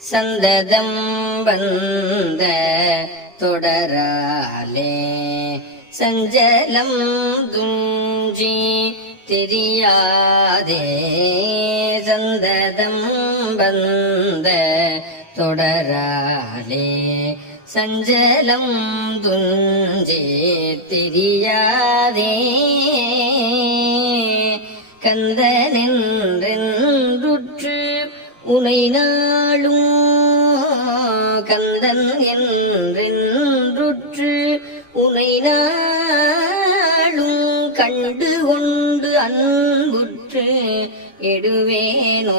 சந்ததம் வந்த தொடராலே சஞ்சலம் துஞ்சி தெரியாதே சந்ததம் வந்த தொடராலே சஞ்சலம் துஞ்சே தெரியாதே கந்தனென்றென்றுற்று உனை நாளும் கந்தன் என்றென்றுற்று உனை நாளும் கண்டு கொண்டு அன்புற்று எடுவேனோ?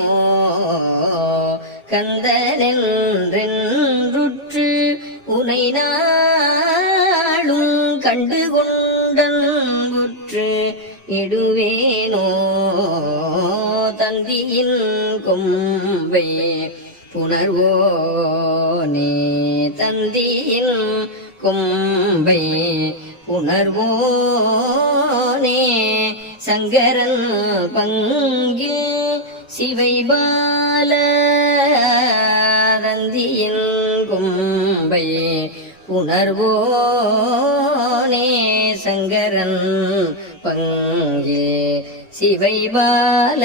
கந்தனென்றென்றுற்று உனை நாளும் கண்டு கொண்டன்புற்று எடுவேனோ? தந்தியின் கொம்பை புணர்வோனே தந்தியின் கொம்பை புணர்வோனே சங்கரன் பங்கில் சிவைபால தந்தியின் கொம்பை உணர்வோனே சங்கரன் பங்கே சிவைபால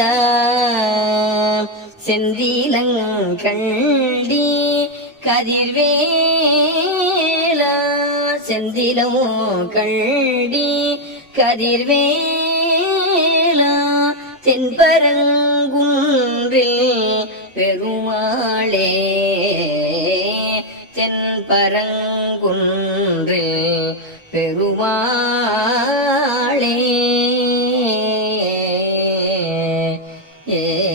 செந்திலங்கண்டி கதிர்வேலா. செந்திலமோ கண்டி கதிர்வேலா. தென்பரங்குன்றில் பெருமாளே. தென்பரங்குன்றில் பெருமாளே. ஏ